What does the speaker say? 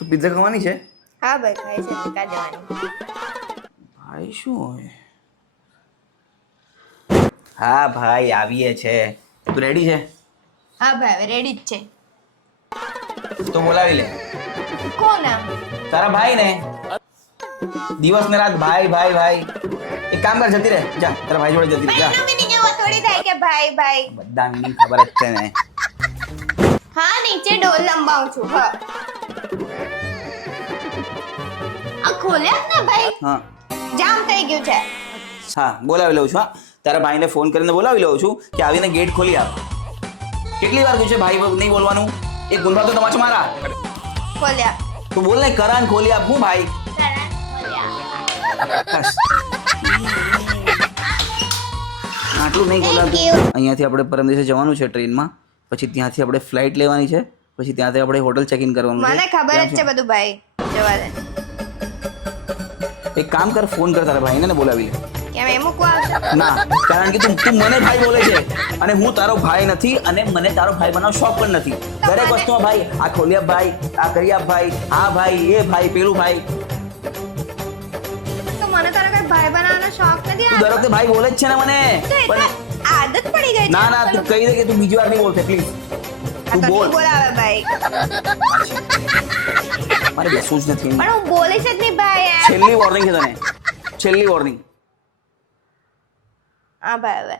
તું પિઝા ખાવાની છે? હા ભાઈ ખાઈ છે કા જવાનું. ભાઈ શું હોય? હા ભાઈ આવીએ છે. તું રેડી છે? હા ભાઈ હવે રેડી જ છે. તો બોલાવી લે. કોણ તારા ભાઈ ને. દિવસ ને રાત ભાઈ ભાઈ ભાઈ. એક કામ કર, જતી રહે. જા તારા ભાઈ જોડે જતી રહે. જા. મીનિંગ એવો થોડી થાય કે ભાઈ ભાઈ. બધા મીનિંગ ખબર જ છે ને. હા નીચે ડોલ લંબાવું છું. હા આ ખોલ્યા ને ભાઈ. હા જામ થઈ ગયું છે. હા બોલાવી લઉં છું. હા તારા ભાઈને ફોન કરીને બોલાવી લઉં છું કે આવીને ગેટ ખોલી આપ. કેટલી વાર કીધું છે ભાઈ નહીં બોલવાનું? એક ગુંઠા તો તમાચ મારા. ખોલ્યા. તું બોલ ને, કરાન ખોલી આપ. હું ભાઈ આટલું નહીં બોલાતું. અહીંયાથી આપણે પરમ દિવસે જવાનું છે ટ્રેનમાં, પછી ત્યાંથી આપણે ફ્લાઇટ લેવાની છે, પછી ત્યાંથી આપણે હોટલ ચેક ઇન કરવાનું છે. મને ખબર જ છે બધું ભાઈ. જવા દે. એક કામ કર, ફોન કર તારા ભાઈને ને બોલાવી લે. કેમ એ મૂકવા આવશો? ના, કારણ કે તું મને ભાઈ બોલે છે અને હું તારો ભાઈ નથી અને મને તારો ભાઈ બનાવવાનો શોખ પણ નથી. દરેક વસ્તુમાં ભાઈ, આ ખોલી આપ ભાઈ, આ કરી આપ ભાઈ, આ ભાઈ, એ ભાઈ, પેલું ભાઈ. તો મને તારો કોઈ ભાઈ બનાવવાનો શોખ નથી. તું દર વખતે ભાઈ બોલે જ છે ને મને. પણ આદત પડી ગઈ છે. ના ના, તું કહી દે કે તું બીજી વાર નહીં બોલશે પ્લીઝ. તું બોલ. બોલાવે ભાઈ. મારે બેસવું જ નથી. પણ હું બોલીશ જ નહીં ભાઈ. છેલ્લી વોર્નિંગ છે તને, છેલ્લી વોર્નિંગ. હા ભાઈ હવે